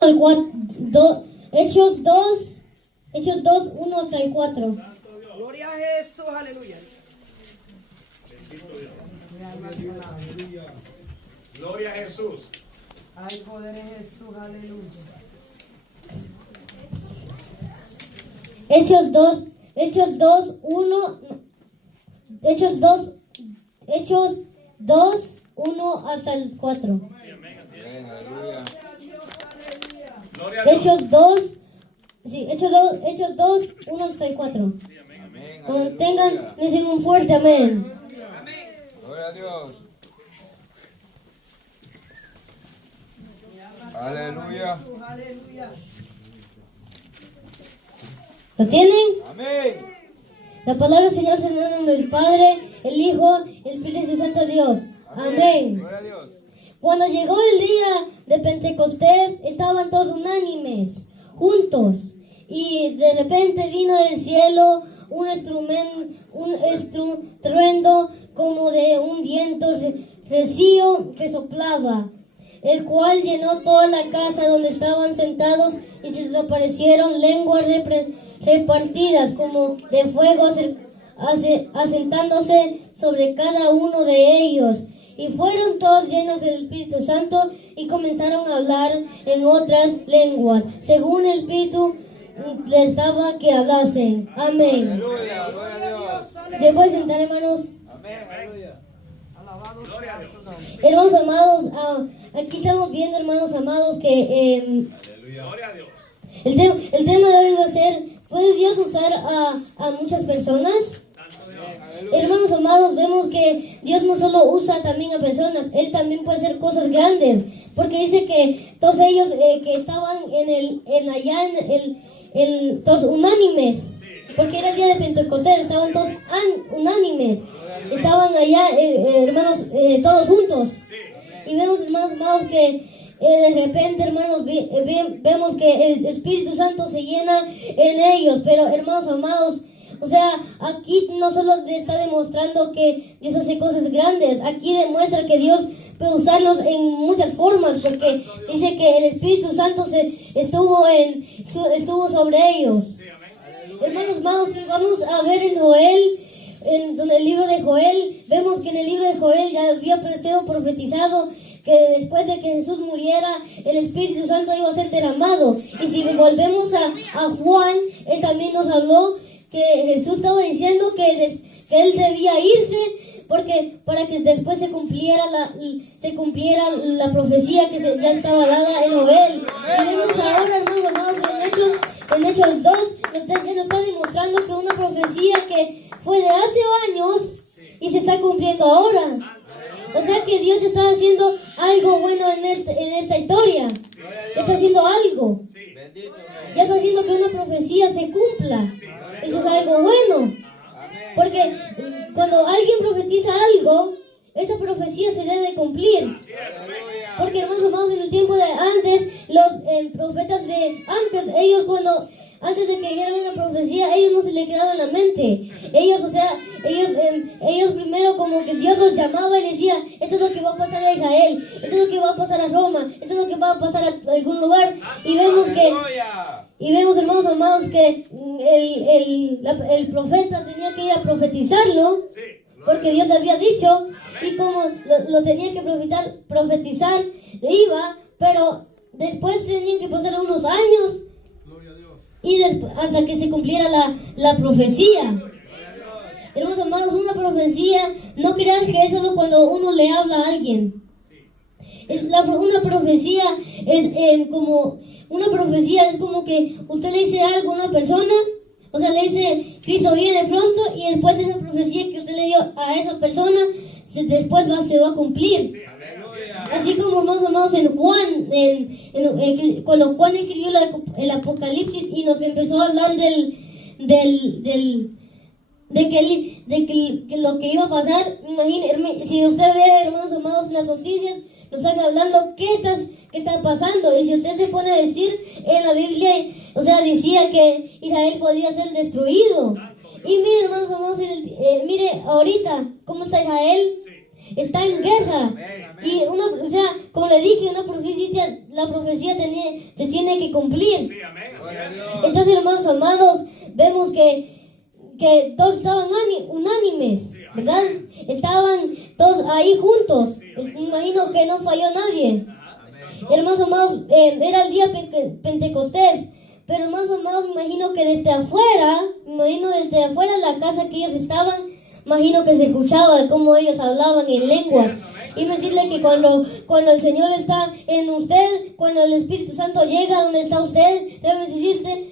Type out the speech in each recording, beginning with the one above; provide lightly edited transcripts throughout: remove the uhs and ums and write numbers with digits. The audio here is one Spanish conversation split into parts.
Hechos 2, 1 hasta el 4. Gloria a Jesús, aleluya. Gloria a Jesús. Hay poder en Jesús, aleluya. Hechos 2, 1 hasta el 4. Hechos 2, 1 hasta el 4. Cuando tengan, dicen un fuerte amén. Gloria a Dios. Aleluya. Aleluya. ¿Lo tienen? Amén. La palabra del Señor se da en nombre del Padre, el Hijo, el Espíritu Santo Dios. Amén. Gloria a Dios. Cuando llegó el día de Pentecostés, estaban todos unánimes, juntos, y de repente vino del cielo un estruendo como de un viento recio que soplaba, el cual llenó toda la casa donde estaban sentados, y se les aparecieron lenguas repartidas como de fuego, asentándose sobre cada uno de ellos. Y fueron todos llenos del Espíritu Santo y comenzaron a hablar en otras lenguas, según el Espíritu les daba que hablasen. Amén. Aleluya. Gloria a Dios. ¿Se puede sentar, hermanos? Amén. Aleluya. Alabado sea su nombre. Hermanos amados, aquí estamos viendo, hermanos amados, que Gloria a Dios. el tema de hoy va a ser, ¿puede Dios usar a muchas personas? Hermanos amados, vemos que Dios no solo usa también a personas, Él también puede hacer cosas grandes, porque dice que todos ellos que estaban todos unánimes, porque era el día de Pentecostés, estaban todos unánimes, estaban allá, hermanos, todos juntos, y vemos, hermanos amados, que de repente, hermanos, vemos que el Espíritu Santo se llena en ellos, pero hermanos amados, o sea, aquí no solo está demostrando que Dios hace cosas grandes, aquí demuestra que Dios puede usarlos en muchas formas, porque dice que el Espíritu Santo estuvo sobre ellos. Hermanos amados, vamos a ver en Joel, en el libro de Joel, vemos que en el libro de Joel ya había sido profetizado que después de que Jesús muriera, el Espíritu Santo iba a ser derramado. Y si volvemos a Juan, él también nos habló que Jesús estaba diciendo que él debía irse porque para que después se cumpliera la profecía que ya estaba dada en Joel. Y vemos ahora, hermanos amados, en Hechos 2, ya nos está demostrando que una profecía que fue de hace años y se está cumpliendo ahora. O sea que Dios está haciendo algo bueno en esta historia. Está haciendo algo. Ya está haciendo que una profecía se cumpla. Eso es algo bueno. Porque cuando alguien profetiza algo, esa profecía se debe cumplir. Porque, hermanos amados, en el tiempo de antes, los profetas de antes, antes de que dijeran una profecía, ellos no se le quedaba en la mente. Ellos primero como que Dios los llamaba y les decía, esto es lo que va a pasar a Israel, esto es lo que va a pasar a Roma, esto es lo que va a pasar a algún lugar. Y vemos, hermanos amados, que el profeta tenía que ir a profetizarlo, porque Dios le había dicho, y como lo tenía que profetizar, iba, pero después tenían que pasar unos años, y hasta que se cumpliera la profecía. Hermanos amados, una profecía, no crean que es solo cuando uno le habla a alguien. Una profecía es como que usted le dice algo a una persona, o sea, le dice, Cristo viene pronto, y después esa profecía que usted le dio a esa persona, después se va a cumplir. Así como, hermanos amados, en Juan, cuando Juan escribió el Apocalipsis y nos empezó a hablar de que lo que iba a pasar, imagínense, si usted ve, hermanos amados, las noticias, nos están hablando qué está pasando, y si usted se pone a decir en la Biblia, o sea, decía que Israel podría ser destruido. Y mire, hermanos amados, mire ahorita cómo está Israel. está en guerra. Y o sea, como le dije, la profecía se tiene que cumplir. Sí, amén. Así es. Entonces, hermanos amados, vemos que todos estaban unánimes, ¿verdad? Estaban todos ahí juntos. Me imagino que no falló nadie. Hermanos amados, era el día Pentecostés. Pero hermanos amados, me imagino que desde afuera de la casa que ellos estaban, imagino que se escuchaba de cómo ellos hablaban en lenguas. Y decirle que cuando el Señor está en usted, cuando el Espíritu Santo llega donde está usted, deben decirle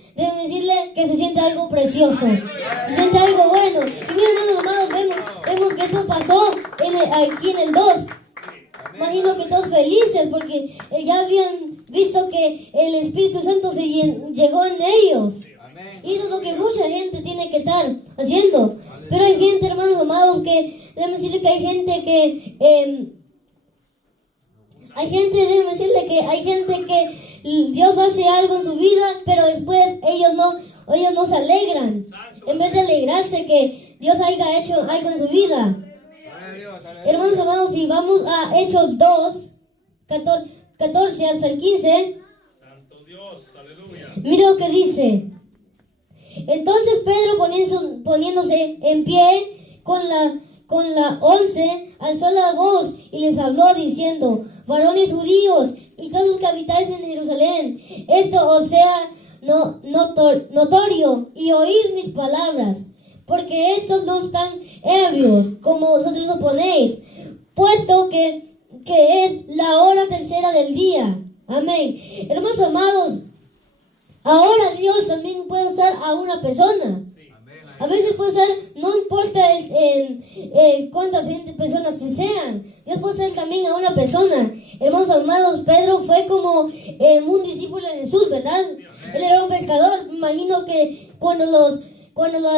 que se siente algo precioso, se siente algo bueno. Y mis hermanos amados, vemos que esto pasó aquí en el 2. Imagino que todos felices porque ya habían visto que el Espíritu Santo llegó en ellos. Y eso es lo que mucha gente tiene que estar haciendo. Pero hay gente, hermanos amados, déjenme decirle que hay gente que Dios hace algo en su vida, pero después ellos no se alegran. En vez de alegrarse que Dios haya hecho algo en su vida. Hermanos amados, si vamos a Hechos 2, 14 hasta el 15, Santo Dios, aleluya. mira lo que dice. Entonces Pedro, poniéndose en pie con la 11, alzó la voz y les habló diciendo: varones judíos y todos los que habitáis en Jerusalén, esto os sea notorio, y oíd mis palabras, porque estos no están ebrios, como vosotros oponéis, puesto que es la hora tercera del día. Amén. Hermanos amados, ahora Dios también puede usar a una persona. A veces puede ser, no importa cuántas personas sean, Dios puede ser también a una persona. Hermanos amados, Pedro fue como un discípulo de Jesús, ¿verdad? Él era un pescador. Me imagino que cuando la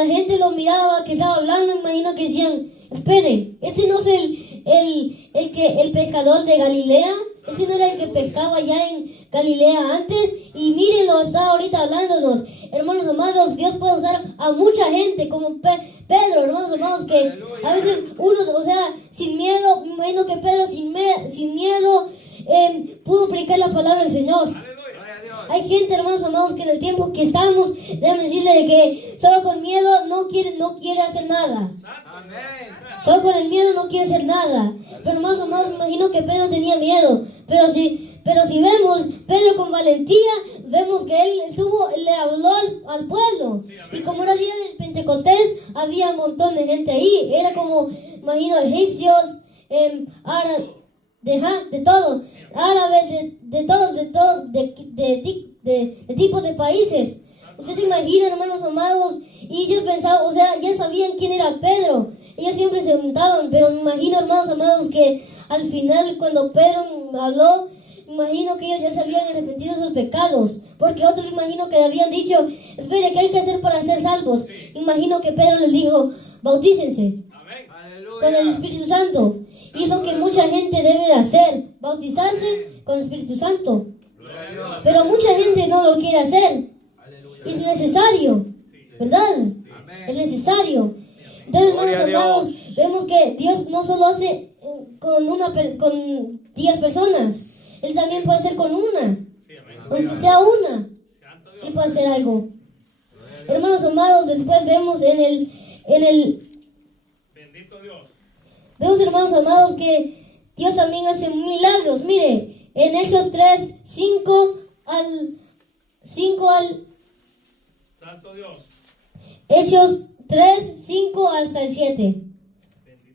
gente lo miraba, que estaba hablando, me imagino que decían: esperen, este no es el pescador de Galilea. Este no era el que pescaba ya en Galilea antes. Y mírenlo, está ahorita hablándonos. Hermanos amados, Dios puede usar a mucha gente como Pedro, hermanos amados, que a veces unos, sin miedo. Me imagino que Pedro sin miedo pudo predicar la palabra del Señor. Hay gente, hermanos amados, que en el tiempo que estamos, déjenme decirle de que solo con miedo no quiere hacer nada. Solo con el miedo no quiere hacer nada. Pero hermanos amados, me imagino que Pedro tenía miedo. Pero si vemos Pedro con valentía, vemos que él le habló al pueblo. Y como era día del Pentecostés, había un montón de gente ahí. Era como, imagino, egipcios, árabes, de todo, árabes, de tipos de países. Ustedes se imaginan, hermanos amados, y ellos pensaban, ya sabían quién era Pedro. Ellos siempre se preguntaban, pero me imagino, hermanos amados, que al final, cuando Pedro habló, imagino que ellos ya se habían arrepentido de sus pecados, porque otros imagino que habían dicho: espere, ¿qué hay que hacer para ser salvos? Imagino que Pedro les dijo: bautícense con el Espíritu Santo. Y es lo que mucha gente debe de hacer: bautizarse con el Espíritu Santo. Pero mucha gente no lo quiere hacer. Y es necesario, ¿verdad? Es necesario. Entonces, hermanos amados, vemos que Dios no solo hace con 10 personas. Él también puede hacer con una. Aunque sea una, Él puede hacer algo. Hermanos amados, después vemos en el Bendito Dios. vemos, hermanos amados, que Dios también hace milagros. Mire, en Hechos 3, 5 al Santo Dios. Hechos 3, 5 hasta el 7.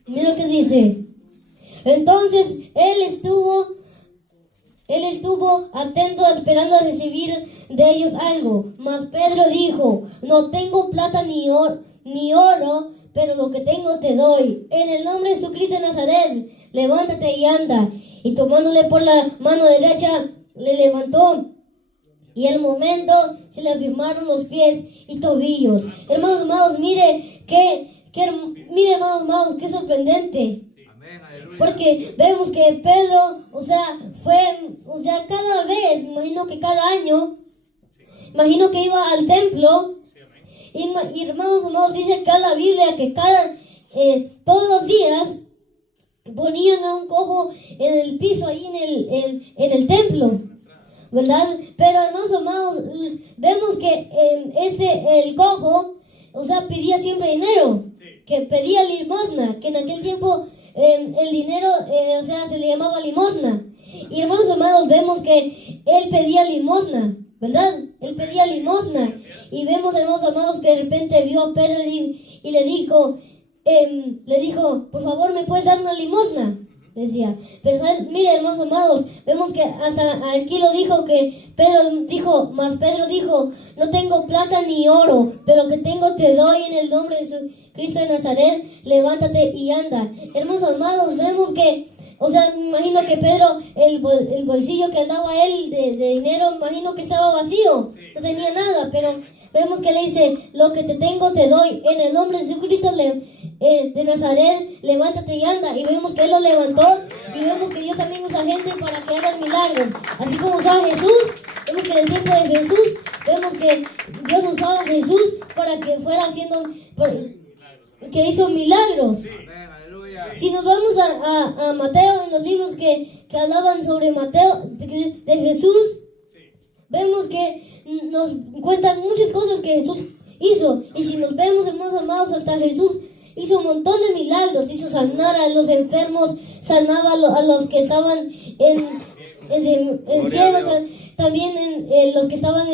Mira lo que dice. Entonces él estuvo atento, esperando a recibir de ellos algo. Mas Pedro dijo: no tengo plata ni oro, pero lo que tengo te doy. En el nombre de Jesucristo de Nazaret, levántate y anda. Y tomándole por la mano derecha, le levantó. Y al momento se le afirmaron los pies y tobillos. Hermanos amados, mire, hermanos amados, qué sorprendente. Porque vemos que Pedro, cada vez, imagino que cada año, imagino que iba al templo. Y hermanos amados, dice acá la Biblia que todos los días ponían a un cojo en el piso ahí en el templo, ¿verdad? Pero hermanos amados, vemos que el cojo, o sea, pedía siempre dinero, que pedía limosna, que en aquel tiempo el dinero, o sea, se le llamaba limosna. Y hermanos amados, vemos que él pedía limosna, ¿verdad? Él pedía limosna. Y vemos, hermanos amados, que de repente vio a Pedro y le dijo, por favor, ¿me puedes dar una limosna? Decía, pero mire, hermanos amados, vemos que hasta aquí lo dijo que Pedro dijo, no tengo plata ni oro, pero lo que tengo te doy en el nombre de Cristo de Nazaret, levántate y anda. Hermanos amados, vemos que, o sea, me imagino que Pedro, el bolsillo que andaba él de dinero, me imagino que estaba vacío, no tenía nada, pero vemos que le dice, lo que te tengo te doy, en el nombre de Jesucristo de Nazaret, levántate y anda. Y vemos que él lo levantó, y vemos que Dios también usa gente para que hagan milagros, así como usaba a Jesús. Vemos que en el tiempo de Jesús, vemos que Dios usaba a Jesús para que fuera que hizo milagros. Amén, aleluya. Si nos vamos a Mateo, en los libros que hablaban sobre Mateo, de Jesús, vemos que nos cuentan muchas cosas que Jesús hizo. Y si nos vemos, hermanos amados, hasta Jesús hizo un montón de milagros. Hizo sanar a los enfermos, sanaba a los que estaban en ciegos, también los que estaban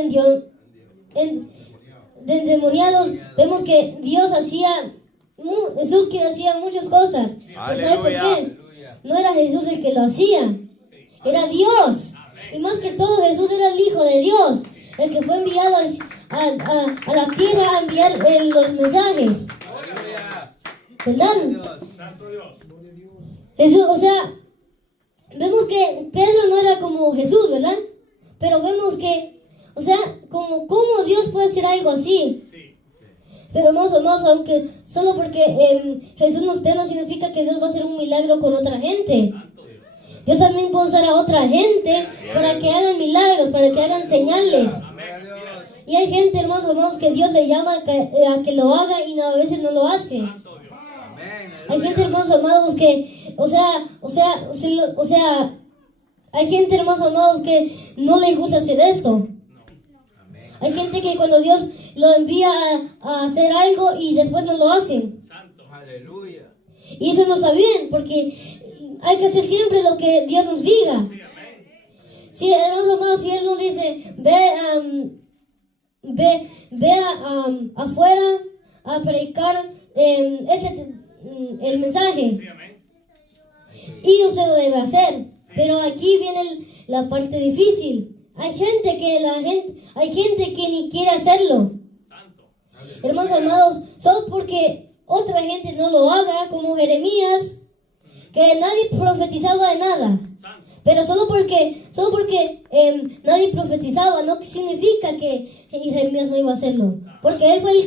endemoniados. Vemos que Jesús que hacía muchas cosas. ¿Pero sabe por qué? No era Jesús el que lo hacía, era Dios. Y más que todo, Jesús era el Hijo de Dios, el que fue enviado a la tierra a enviar los mensajes, ¿verdad? Santo Dios. Jesús, o sea, vemos que Pedro no era como Jesús, ¿verdad? Pero vemos que, o sea, ¿cómo Dios puede hacer algo así? Sí. Pero hermanos amados, aunque solo porque Jesús no esté, no significa que Dios va a hacer un milagro con otra gente. Santo Dios. Dios también puede usar a otra gente para que hagan milagros, para que hagan señales. Amén. Y hay gente, hermanos amados, que Dios le llama a que lo haga y a veces no lo hace. Santo Dios. Amén, Hay gente, hermanos amados, que, o sea, hay gente, hermanos amados, que no les gusta hacer esto. Hay gente que cuando Dios lo envía a hacer algo y después no lo hacen. Santo. aleluya. Y eso no está bien, porque hay que hacer siempre lo que Dios nos diga. Sí, amén. Si, hermanos amados, si Él nos dice, ve afuera a predicar el mensaje, Sí, amén. y usted lo debe hacer. Pero aquí viene la parte difícil. Hay gente que ni quiere hacerlo. Santo. Hermanos amados, solo porque otra gente no lo haga, como Jeremías, que nadie profetizaba de nada. Santo. Pero solo porque nadie profetizaba, no significa que Jeremías no iba a hacerlo. Porque él fue el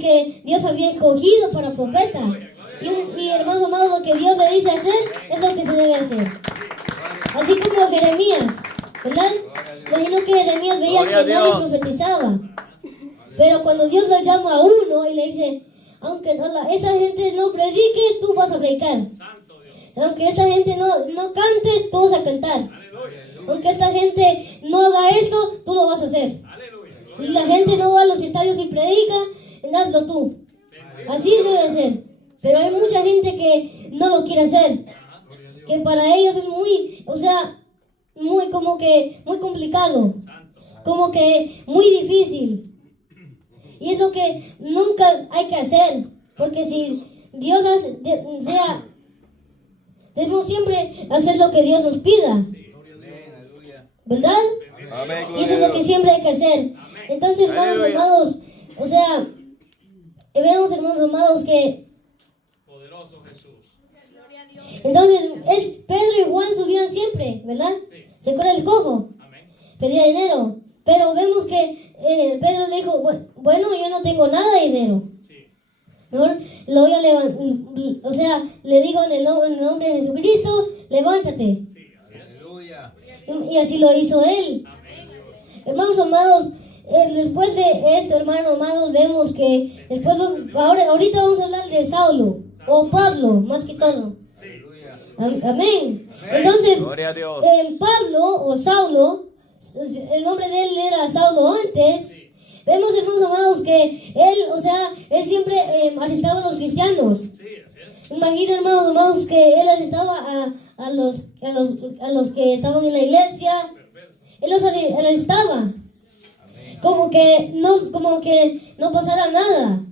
que Dios había escogido para profeta. Y hermanos amados, lo que Dios le dice hacer es lo que se debe hacer. Así como Jeremías, ¿verdad? Imagino que Jeremías veía que nadie profetizaba. Pero cuando Dios lo llama a uno y le dice, aunque esa gente no predique, tú vas a predicar. Santo Dios. Aunque esta gente no cante, tú vas a cantar. Aleluya. Aunque esta gente no haga esto, tú lo vas a hacer. Aleluya. Si la gente no va a los estadios y predica, hazlo tú. Así debe ser. Pero hay mucha gente que no lo quiere hacer. Que para ellos es muy complicado. Santo. Como que muy difícil. Y es lo que nunca hay que hacer. Porque si Dios debemos siempre hacer lo que Dios nos pida. Amén, aleluya. ¿Verdad? Amén, Y eso es lo que siempre hay que hacer. Entonces, hermanos Aleluya. amados, o sea, vemos, hermanos amados, que Poderoso Jesús. entonces Pedro y Juan subían siempre, ¿verdad? Sí. Se cura el cojo, Amén. pedía dinero. Pero vemos que Pedro le dijo, bueno, yo no tengo nada de dinero. Sí. Mejor lo voy a levantar, o sea, le digo en el nombre de Jesucristo, levántate. Sí, así es. Aleluya. Y así lo hizo él. Amén. Hermanos amados, después de esto, hermanos amados, vemos que después ahorita vamos a hablar de Saulo, o Pablo, más que todo. Sí. Amén. Entonces, Gloria a Dios. Pablo o Saulo, el nombre de él era Saulo antes. Vemos, hermanos amados, que él, o sea, él siempre arrestaba a los cristianos. Sí, así es. Imagina, hermanos amados, que él arrestaba a los que estaban en la iglesia. Él los arrestaba. Como que no pasara nada.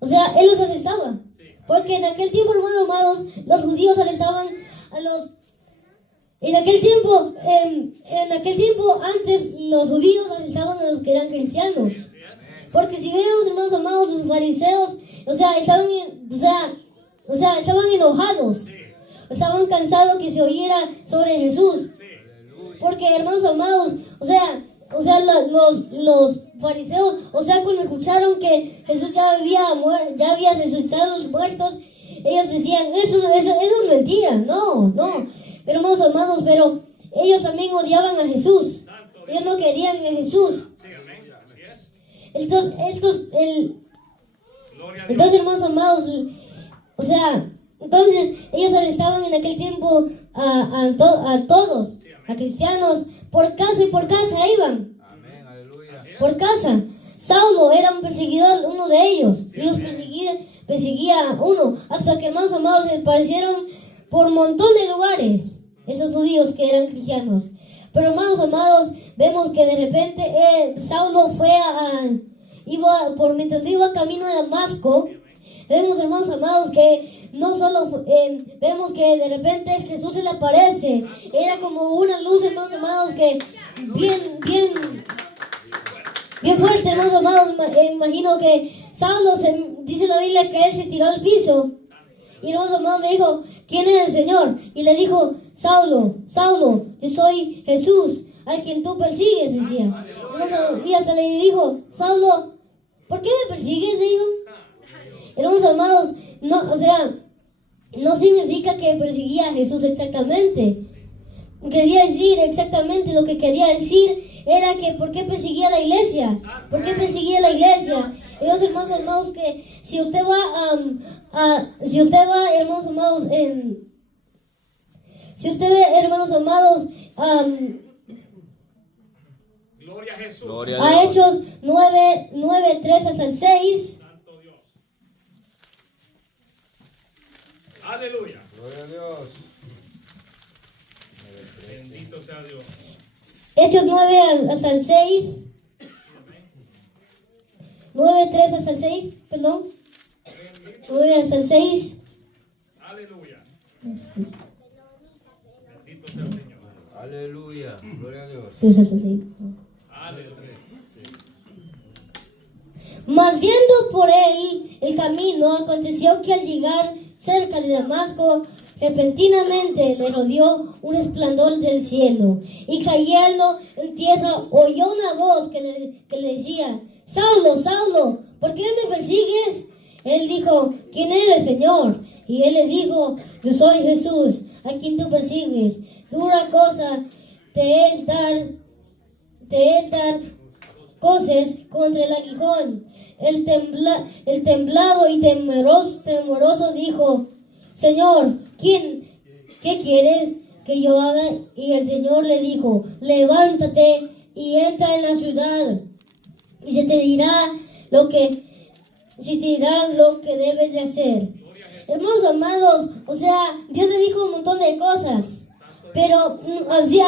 O sea, él los arrestaba. Porque en aquel tiempo, hermanos amados, los judíos arrestaban a los... En aquel tiempo, antes, los judíos arrestaban a los que eran cristianos. Porque si vemos, hermanos amados, los fariseos, estaban enojados. Estaban cansados que se oyera sobre Jesús. Porque, hermanos amados, los fariseos, cuando escucharon que Jesús ya había resucitado a los muertos, ellos decían, eso es mentira. No. Pero, hermanos amados, pero ellos también odiaban a Jesús. Ellos no querían a Jesús. Sí, amén. Así es. Entonces, hermanos amados, entonces ellos arrestaban en aquel tiempo a todos, a cristianos, por casa y por casa iban. Amén, aleluya. Por casa. Saulo era un perseguidor, uno de ellos. Dios perseguía a uno. Hasta que, hermanos amados, se aparecieron por un montón de lugares esos judíos que eran cristianos. Pero, hermanos amados, vemos que de repente Saulo mientras iba camino a Damasco, vemos, hermanos amados, que no solo vemos que de repente Jesús se le aparece. Era como una luz, hermanos amados, que bien fuerte, hermanos amados. Imagino que Saulo, dice la Biblia que él se tiró al piso. Y, hermanos amados, le dijo, ¿quién es el Señor? Y le dijo, Saulo, yo soy Jesús, al quien tú persigues, decía. Y hasta le dijo, Saulo, ¿por qué me persigues? Le dijo. Hermanos amados, no significa que perseguía a Jesús exactamente. Quería decir exactamente lo que quería decir era que ¿por qué perseguía a la iglesia? ¿Por qué perseguía a la iglesia? Hermanos amados, que si usted va, hermanos amados, si usted ve, hermanos amados, Gloria a Jesús. Gloria a a Dios. Hechos 9, 3 hasta el 6. Santo Dios. Aleluya. Gloria a Dios. Bendito sea Dios. Hechos 9 hasta el 6. 9, 3 hasta el 6, perdón. 9 hasta el 6. Aleluya. Bendito sea el Señor. Aleluya. Gloria a Dios. 3 hasta el 6. Aleluya. Mas viendo por él el camino, aconteció que al llegar cerca de Damasco, repentinamente le rodeó un resplandor del cielo, y cayendo en tierra oyó una voz que le decía, Saulo, Saulo, ¿por qué me persigues? Él dijo, ¿quién eres, Señor? Y él le dijo, yo soy Jesús, a quien tú persigues. Dura cosa te es dar coces contra el aguijón. El temblado y temeroso dijo, Señor, ¿qué quieres que yo haga? Y el Señor le dijo, levántate y entra en la ciudad, y se te dirá lo que debes de hacer. Hermanos amados, Dios le dijo un montón de cosas, pero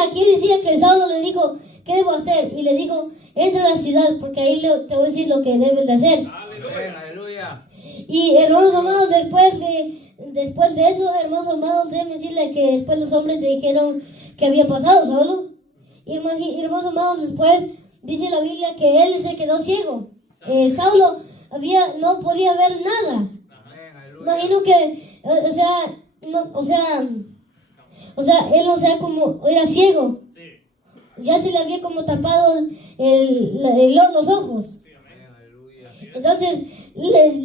aquí decía que Saulo le dijo, ¿qué debo hacer? Y le dijo, entra a la ciudad, porque ahí te voy a decir lo que debes de hacer. Aleluya. Aleluya. Y, hermanos amados, después de eso, hermanos amados, déjenme decirle que después los hombres le dijeron que había pasado Saulo. Y, hermanos amados, después dice la Biblia que él se quedó ciego. Saulo no podía ver nada. Amén, aleluya. Imagino que, él, como era ciego. Sí. Ya se le había como tapado los ojos. Amén, aleluya. Entonces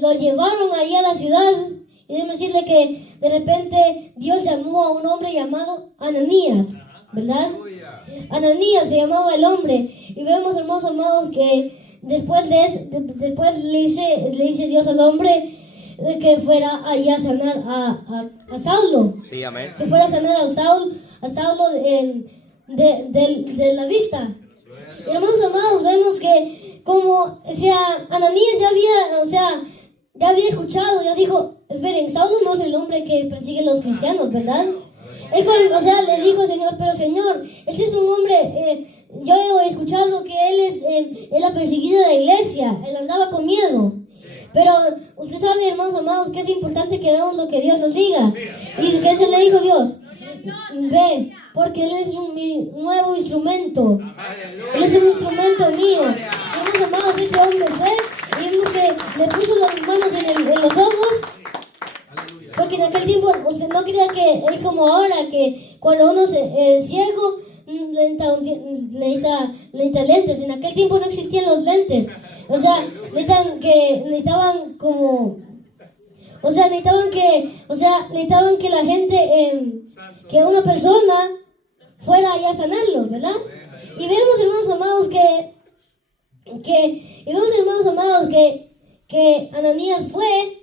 lo llevaron ahí a la ciudad, y déjeme decirle que de repente Dios llamó a un hombre llamado Ananías, ¿verdad? Aleluya. Ananías se llamaba el hombre, y vemos, hermanos amados, que después le dice Dios al hombre, de que fuera allá a sanar a Saulo. Sí, amén. Que fuera a sanar a Saulo de la vista. Hermanos amados, vemos que como, o sea, Ananías ya había escuchado, ya dijo, esperen, Saulo no es el hombre que persigue a los cristianos, ¿verdad? Él, le dijo al Señor, pero Señor, este es un hombre, yo he escuchado que él ha perseguido a la iglesia, él andaba con miedo. Pero usted sabe, hermanos amados, que es importante que hagamos lo que Dios nos diga. Y que se le dijo Dios, ve, porque Él es mi nuevo instrumento. Él es un instrumento mío. Y hermanos amados, este hombre fue, y vimos que le puso las manos en los ojos. Porque en aquel tiempo, usted no crea que es como ahora, que cuando uno es ciego, necesita lentes. En aquel tiempo no existían los lentes. O sea, necesitaban que la gente, que una persona fuera allá a sanarlos, ¿verdad? Y vemos, hermanos amados, que Ananías fue,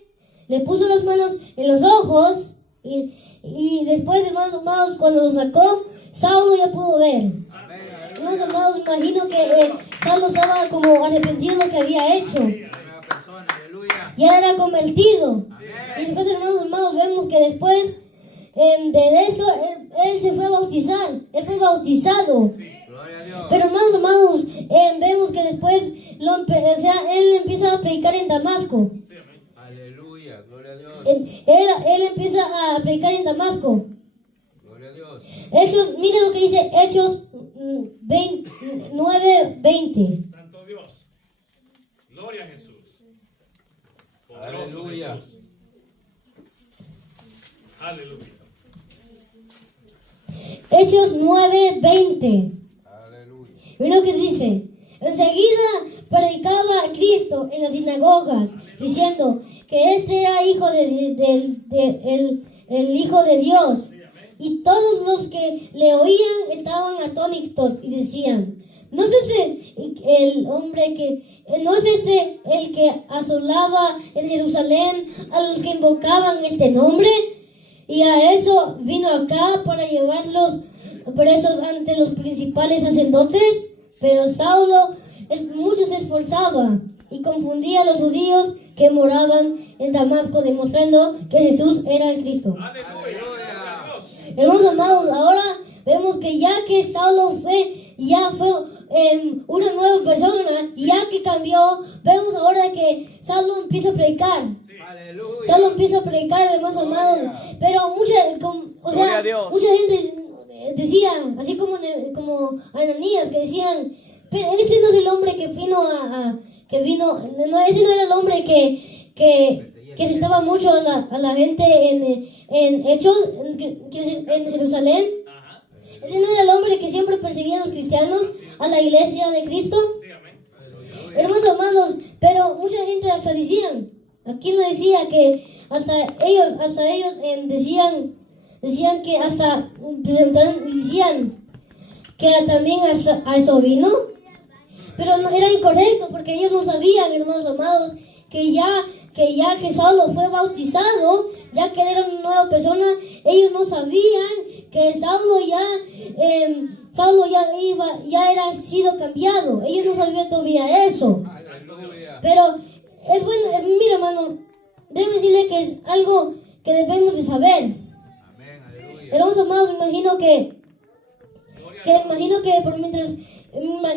le puso las manos en los ojos y después, hermanos amados, cuando lo sacó, Saulo ya pudo ver. Hermanos amados, imagino que Saulo estaba como arrepentido de lo que había hecho. Ya era convertido. Y después, hermanos amados, vemos que después de esto, él se fue a bautizar. Él fue bautizado. Pero, hermanos amados, vemos que después él empieza a predicar en Damasco. Aleluya, gloria a Dios. Él empieza a predicar en Damasco. Gloria a Dios. Hechos, mire lo que dice Hechos 9:20. Santo Dios. Gloria a Jesús. Poderoso Aleluya. Jesús. Aleluya. Hechos 9:20. Aleluya. Mira lo que dice. Enseguida predicaba a Cristo en las sinagogas, diciendo que este era el Hijo de Dios. Y todos los que le oían estaban atónitos y decían, ¿no es este el que asolaba en Jerusalén a los que invocaban este nombre? Y a eso vino acá para llevarlos presos ante los principales sacerdotes. Pero Saulo mucho se esforzaba y confundía a los judíos que moraban en Damasco, demostrando que Jesús era el Cristo. Aleluya. Hermanos amados, ahora vemos que ya que Saulo fue una nueva persona, ya que cambió, vemos ahora que Saulo empieza a predicar. Aleluya. Saulo empieza a predicar, hermanos amados. Pero Gloria a Dios. mucha gente decía, así como Ananías, que decían, pero este no es el hombre que vino ese no era el hombre que se estaba mucho a la gente en Hechos, en Jerusalén. Ese no era el hombre que siempre perseguía a los cristianos, a la iglesia de Cristo. Hermanos amados, pero mucha gente hasta decían, aquí no decía que hasta ellos decían que hasta decían que también hasta a eso vino. Pero no era incorrecto, porque ellos no sabían, hermanos amados, que Saulo fue bautizado, ya que él era una nueva persona. Ellos no sabían que Saulo ya era sido cambiado. Ellos no sabían todavía eso. Aleluya. Pero es bueno, mira, hermano, déjeme decirle que es algo que debemos de saber. Amén, aleluya. Hermanos amados, imagino que por mientras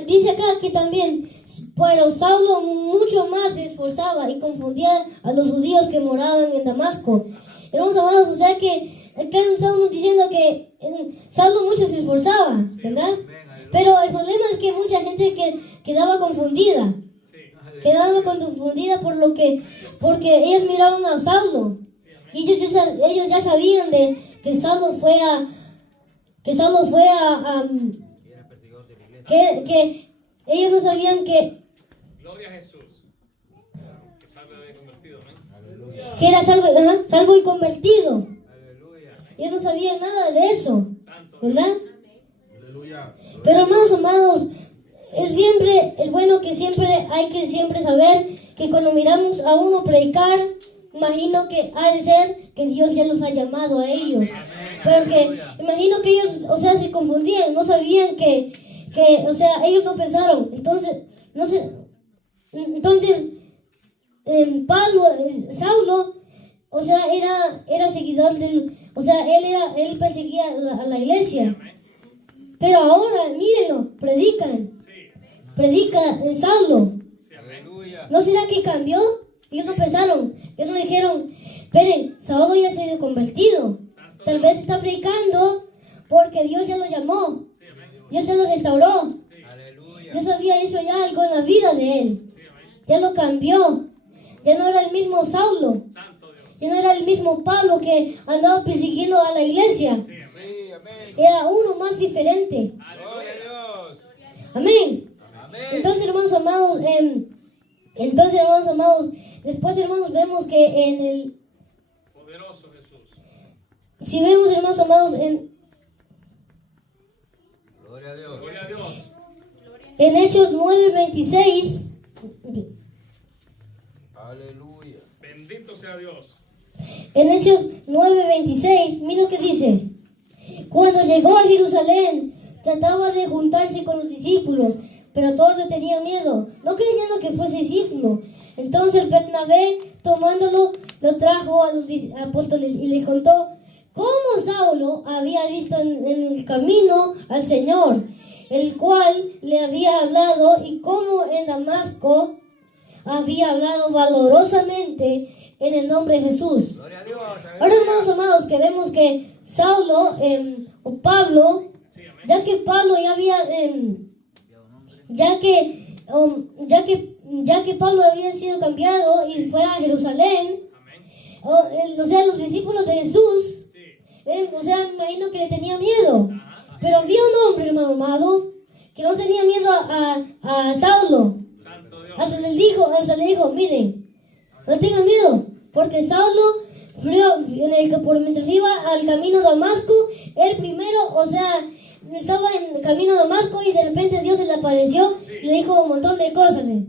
dice acá que también, pero Saulo mucho más se esforzaba y confundía a los judíos que moraban en Damasco. Hermanos amados, o sea que acá estamos diciendo que Saulo mucho se esforzaba, ¿verdad? Pero el problema es que mucha gente quedaba confundida. Quedaba confundida porque ellos miraban a Saulo. Y ellos ya sabían que Saulo fue que ellos no sabían que Gloria a Jesús. Que salve de convertido. Amén. era salvo y convertido. Aleluya. Ellos no sabían nada de eso, ¿verdad? Aleluya. Pero hermanos amados, es bueno que siempre hay que siempre saber que cuando miramos a uno predicar, imagino que ha de ser que Dios ya los ha llamado a ellos. Porque imagino que ellos, o sea, se confundían, no sabían que o sea, ellos no pensaron. Entonces, no sé, entonces, Saulo, o sea, era seguidor del, o sea, él perseguía a la iglesia. Pero ahora, mírenlo, predica Saulo. Aleluya. ¿No será que cambió? Ellos no pensaron, ellos no dijeron, esperen, Saulo ya se ha convertido. Tal vez está predicando porque Dios ya lo llamó. Dios ya lo restauró. Aleluya. Dios había hecho ya algo en la vida de él. Ya lo cambió. Ya no era el mismo Saulo. Ya no era el mismo Pablo que andaba persiguiendo a la iglesia. Sí, amén. Era uno más diferente. Gloria a Dios. Amén. Amén. Entonces, hermanos amados, después, hermanos, vemos que en el... Poderoso Jesús. Si vemos, hermanos amados, Gloria a Dios. Gloria a Dios. en Hechos 9:26, Aleluya. Bendito sea Dios. en Hechos 9:26, mira lo que dice. Cuando llegó a Jerusalén, trataba de juntarse con los discípulos, pero todos le tenían miedo, no creyendo que fuese discípulo. Entonces Bernabé, tomándolo, lo trajo a los apóstoles y les contó cómo Saulo había visto en el camino al Señor, el cual le había hablado, y cómo en Damasco había hablado valorosamente en el nombre de Jesús. Gloria a Dios. Ahora, hermanos amados, que vemos que Saulo o Pablo, ya que Pablo ya había, ya que Pablo había sido cambiado y fue a Jerusalén, o sea, los discípulos de Jesús, o sea, imagino que le tenía miedo. Pero había un hombre, hermano amado, que no tenía miedo a Saulo. Santo Dios. Hasta le dijo, miren, no tengan miedo, porque Saulo mientras iba al camino de Damasco, él primero, o sea, estaba en el camino de Damasco y de repente Dios se le apareció y le dijo un montón de cosas. Le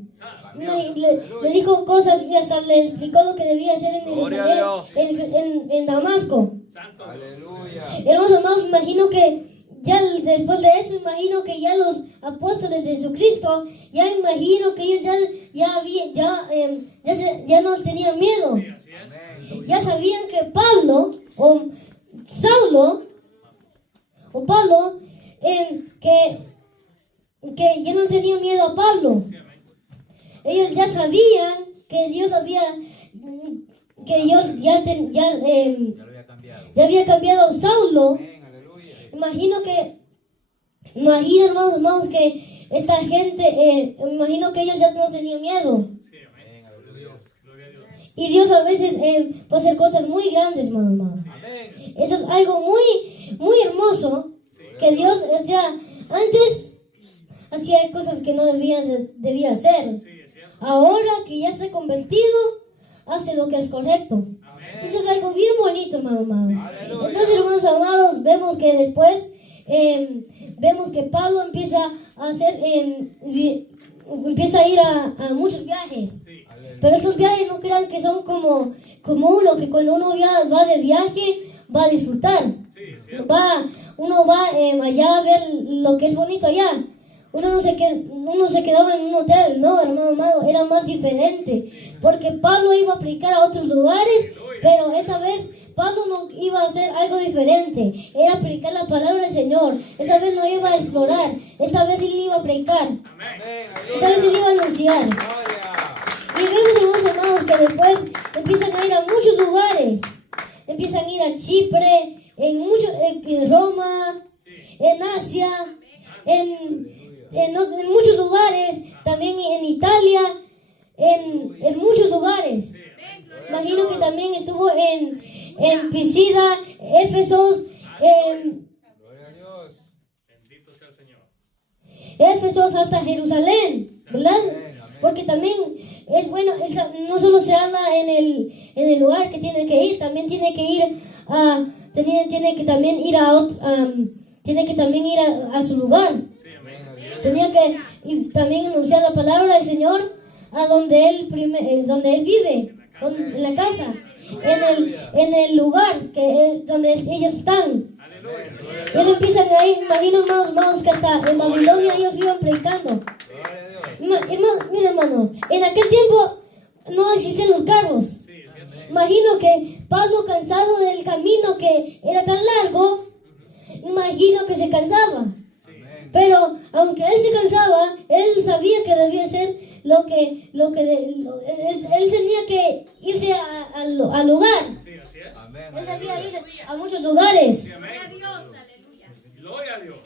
dijo cosas y hasta le explicó lo que debía hacer en Gloria a Jerusalén, en Damasco. Santo Dios. Aleluya. Hermanos amados, imagino que ya después de eso, imagino que ya los apóstoles de Jesucristo, ya imagino que ellos ya no tenían miedo. Sí, así es. Amén. Ya sabían que Pablo o Saulo o Pablo que ya no tenían miedo a Pablo. Sí, amén. Ellos ya sabían que Dios Ya lo había cambiado. ya había cambiado a Saulo. Amén. Aleluya. Imagina, hermanos amados, que esta gente, imagino que ellos ya no tenían miedo. Sí, amén. Amén. Aleluya. Gloria a Dios. Y Dios a veces puede hacer cosas muy grandes, hermanos amados. Amén. Eso es algo muy, muy hermoso. Que Dios, o sea, antes hacía cosas que no debía hacer. Sí, es cierto. Ahora que ya está convertido, hace lo que es correcto. Eso es algo bien bonito, hermano amado. Entonces, hermanos amados, vemos que después, vemos que Pablo empieza a ir a muchos viajes. Sí. Pero estos viajes no crean que son como uno, que cuando uno ya va de viaje, va a disfrutar. Sí, es cierto. Uno va allá a ver lo que es bonito allá. Uno se quedaba en un hotel. No, hermano amado, era más diferente. Porque Pablo iba a predicar a otros lugares, pero esta vez Pablo no iba a hacer algo diferente. Era predicar la palabra del Señor. Esta vez no iba a explorar. Esta vez él iba a predicar. Amén. Amén. Esta vez él iba a anunciar. Gloria. Y vemos, hermanos amados, que después empiezan a ir a muchos lugares. Empiezan a ir a Chipre, en Roma, en Asia, en muchos lugares, también en Italia, en muchos lugares. Imagino que también estuvo en Pisida, Éfesos, Gloria a Dios. Bendito sea el Señor. Éfesos hasta Jerusalén, ¿verdad? Porque también es bueno, no solo se habla en el lugar que tiene que ir, también tiene que ir tiene que también ir a su lugar. Sí, amén. Tenía que también anunciar la palabra del Señor a donde él vive. en la casa, en el lugar donde ellos están. Aleluya. Y ellos empiezan ahí, imagino hermanos, que hasta en Babilonia ellos iban predicando. Gloria a Dios. Mira hermano, en aquel tiempo no existían los carros. Sí, es cierto. Imagino que Pablo, cansado del camino que era tan largo, imagino que se cansaba. Pero aunque él se cansaba, él sabía que debía hacer él tenía que irse al lugar. Sí, así es. Amén. Él debía Aleluya. ir a muchos lugares. Sí, amén. Gloria a Dios.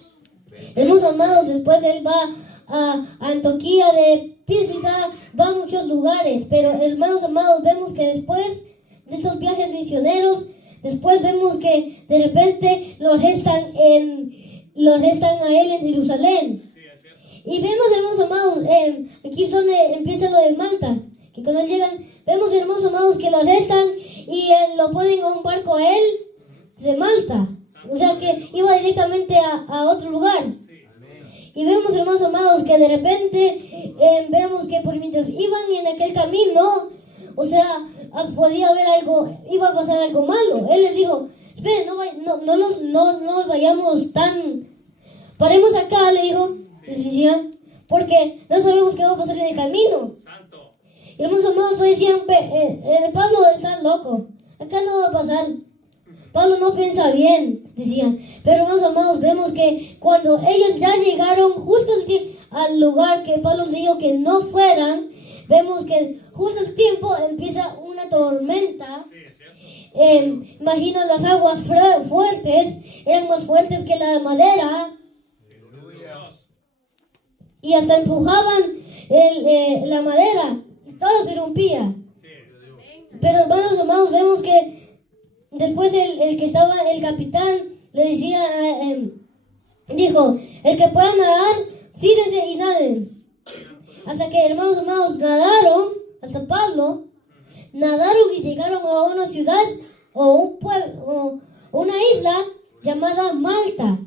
Hermanos amados, después él va a Antioquía de Pisidia, va a muchos lugares. Pero hermanos amados, vemos que después de estos viajes misioneros, después vemos que de repente lo arrestan a él en Jerusalén. Sí, es cierto. Y vemos, hermanos amados, aquí es donde empieza lo de Malta, que cuando llegan, vemos, hermanos amados, que lo arrestan y lo ponen a un barco a él de Malta. O sea que iba directamente a otro lugar. Y vemos, hermanos amados, que de repente vemos que por mientras iban en aquel camino, o sea, podía haber algo, iba a pasar algo malo. Él les dijo, esperen, no nos vayamos tan... Paremos acá, le dijo, les decía, porque no sabemos qué va a pasar en el camino. Santo. Y hermanos amados decían, Pablo está loco, acá no va a pasar. Pablo no piensa bien, decían. Pero hermanos amados, vemos que cuando ellos ya llegaron justo al lugar que Pablo les dijo que no fueran, vemos que justo al tiempo empieza una tormenta. Sí, es cierto. Imagino las aguas fuertes, eran más fuertes que la madera Dios. y hasta empujaban la madera y todo se rompía. Pero hermanos amados, vemos que después el que estaba, el capitán, le decía, dijo, el que pueda nadar, tírese y naden. Hasta que, hermanos amados, nadaron, hasta Pablo, nadaron y llegaron a una ciudad o un pueblo, o una isla llamada Malta.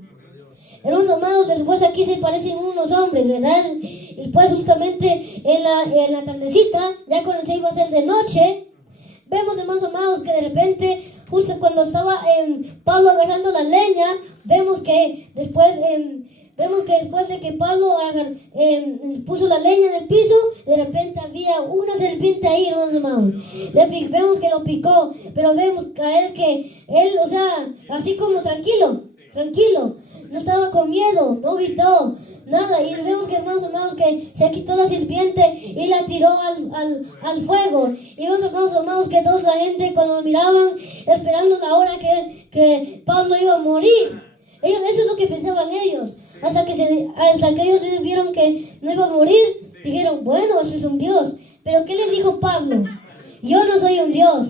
Hermanos amados, después aquí se parecen unos hombres, ¿verdad? Y pues justamente en la tardecita, ya cuando se iba a hacer de noche, vemos, hermanos amados, que de repente, justo cuando estaba Pablo agarrando la leña, vemos que después de que Pablo puso la leña en el piso, de repente había una serpiente ahí, hermanos amados. Vemos que lo picó, pero vemos que él, o sea, así como tranquilo, no estaba con miedo, no gritó, nada. Y vemos que, hermanos amados, que se quitó la serpiente y la tiró al fuego. Y vemos, hermanos amados, que toda la gente cuando lo miraban, esperando la hora que Pablo iba a morir. Eso es lo que pensaban ellos. Hasta que ellos vieron que no iba a morir, dijeron, bueno, ese es un Dios. Pero ¿qué les dijo Pablo? Yo no soy un Dios.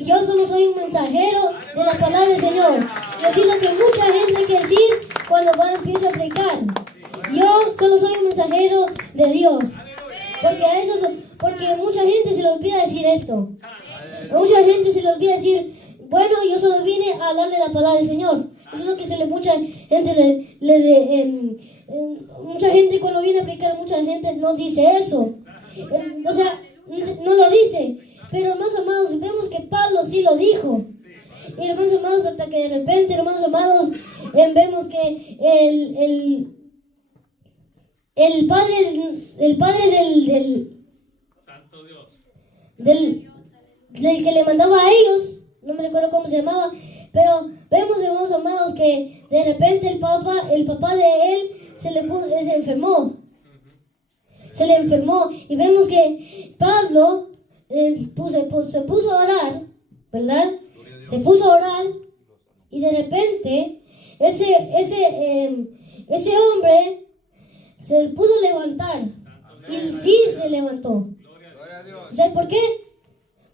Yo solo soy un mensajero de la palabra del Señor. Les digo que mucha gente hay que decir cuando empieza a predicar. Yo solo soy un mensajero de Dios. Porque mucha gente se le olvida decir esto. Mucha gente se le olvida decir, bueno, yo solo vine a hablarle la palabra del Señor. Eso es lo que mucha gente mucha gente cuando viene a predicar, mucha gente no dice eso. O sea, no lo dice. Pero hermanos amados, vemos que Pablo sí lo dijo. Y hermanos amados, hasta que de repente, hermanos amados, vemos que el padre Santo Dios. del que le mandaba a ellos, no me recuerdo cómo se llamaba, pero vemos, hermanos amados, que de repente el papá de él se enfermó. Se le enfermó. Y vemos que Pablo se puso a orar, ¿verdad? Se puso a orar y de repente ese hombre se pudo levantar. Y sí se levantó. Gloria a Dios. ¿Sabes por qué?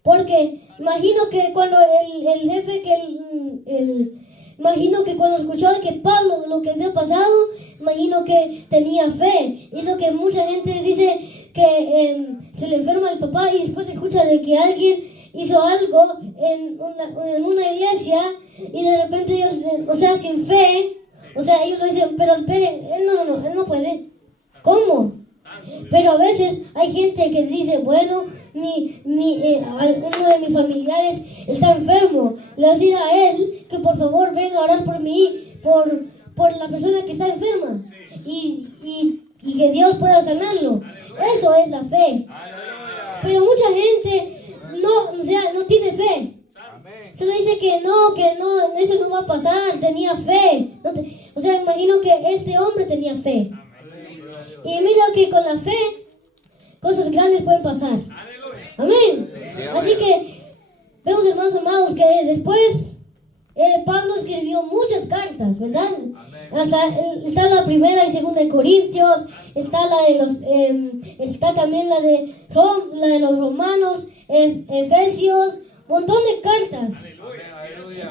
Porque imagino que cuando el jefe, imagino que cuando escuchó de que Pablo lo que había pasado, imagino que tenía fe. Y es lo que mucha gente dice que se le enferma el papá y después escucha de que alguien hizo algo en una iglesia y de repente ellos, o sea, sin fe, o sea, ellos dicen, pero esperen, él no puede. ¿Cómo? Pero a veces hay gente que dice, bueno, uno de mis familiares está enfermo. Le voy a decir a él que por favor venga a orar por mí, por la persona que está enferma. Y que Dios pueda sanarlo. Eso es la fe. Pero mucha gente no tiene fe. Solo dice que no, eso no va a pasar, tenía fe. Imagino que este hombre tenía fe. Y mira que con la fe, cosas grandes pueden pasar. Amén. Así que, vemos, hermanos amados, que después Pablo escribió muchas cartas, ¿verdad? Está la primera y segunda de Corintios, está también la de los Romanos, Efesios, montón de cartas.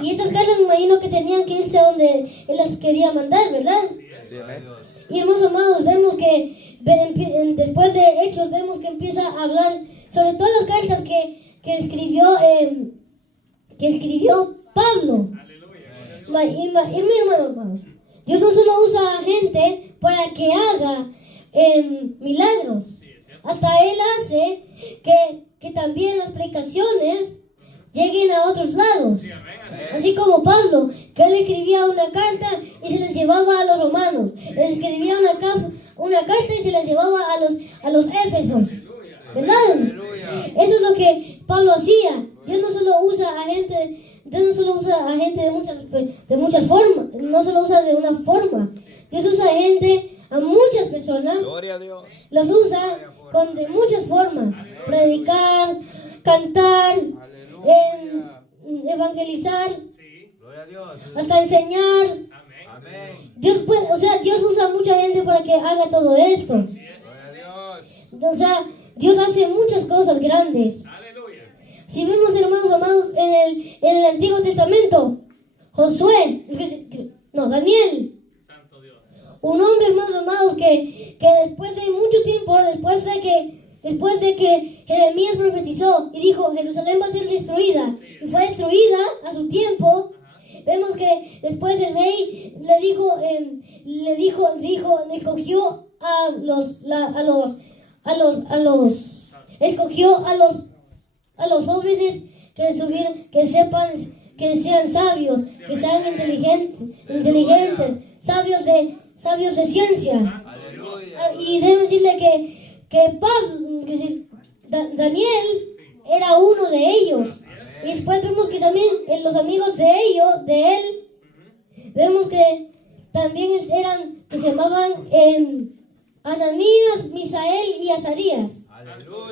Y estas cartas me imagino que tenían que irse a donde él las quería mandar, ¿verdad? Y hermanos amados, vemos que después de Hechos, vemos que empieza a hablar sobre todas las cartas que escribió Pablo. Y mi hermanos, Dios no solo usa a gente para que haga milagros. Hasta Él hace que también las predicaciones lleguen a otros lados. Así como Pablo, que él escribía una carta y se las llevaba a los romanos. Él escribía una carta y se las llevaba a los éfesos. ¿Verdad? Eso es lo que Pablo hacía. Dios no solo usa a gente de muchas formas. No solo usa de una forma. Dios usa a muchas personas. Gloria a Dios. Los usa de muchas formas. Predicar, cantar, evangelizar, hasta enseñar. Dios usa a mucha gente para que haga todo esto. Dios hace muchas cosas grandes. Si vemos, hermanos amados, en el Antiguo Testamento, Daniel, un hombre, hermanos amados, que después de mucho tiempo, después de que Jeremías profetizó y dijo, Jerusalén va a ser destruida, y fue destruida a su tiempo, vemos que después el rey escogió a los jóvenes que sean sabios, que sean inteligentes, sabios de ciencia. Y debo decirle que Daniel era uno de ellos. Y después vemos que también los amigos de él, vemos que también que se llamaban Ananías, Misael y Azarías.